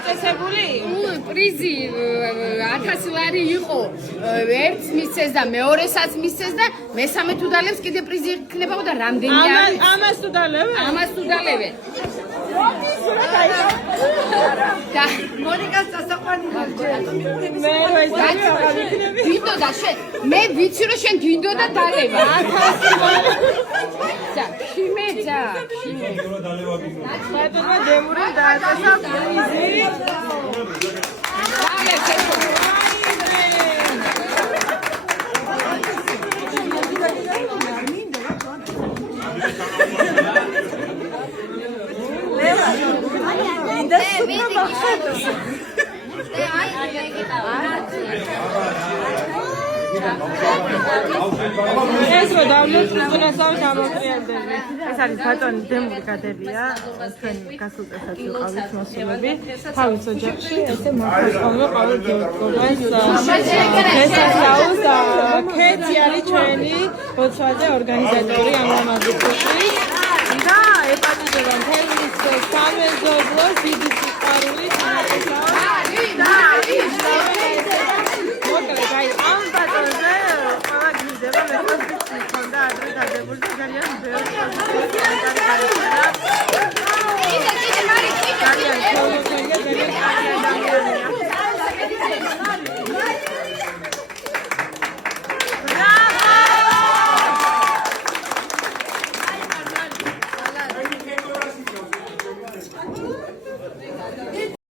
დაწესებული? პრიზი 1000 ლარი იყო. ერთს მისცეს და მეორესაც მისცეს და მესამე თუ დალევს კიდე პრიზი იქნებაო და რამდენი არის? ამას თუ დალევენ? ამას თუ დალევენ. და მონიკას დასაყვანი მე ვეძებია. გინდო და შენ მე ვიცი რომ შენ გინდო და დალევა. 1000 ლარი. და ქიმეძა. ბატონო დემური დააწესა პრიზი. ეს რო დავლოთ უწესავ შემოწიებდები. ეს არის ბატონი დემური გადელია. თქვენი გასულ წესად ვიყავით მოსულები. თავის ოჯახში ესე მოხდა ხოლმე ყოველდღიურად ესაუს და ქეთი არის ჩვენი ბოცვაძე ორგანიზატორი ამ ლამაზი და ეპატიჟება მთელი სამეზობლოს დიდი სიყვარული მოკლედ აი ამ ბატონზე ყველა გიზება მე ხონდა ადრე დადებული და ძალიან ბევრი კომენტარი გაიწერა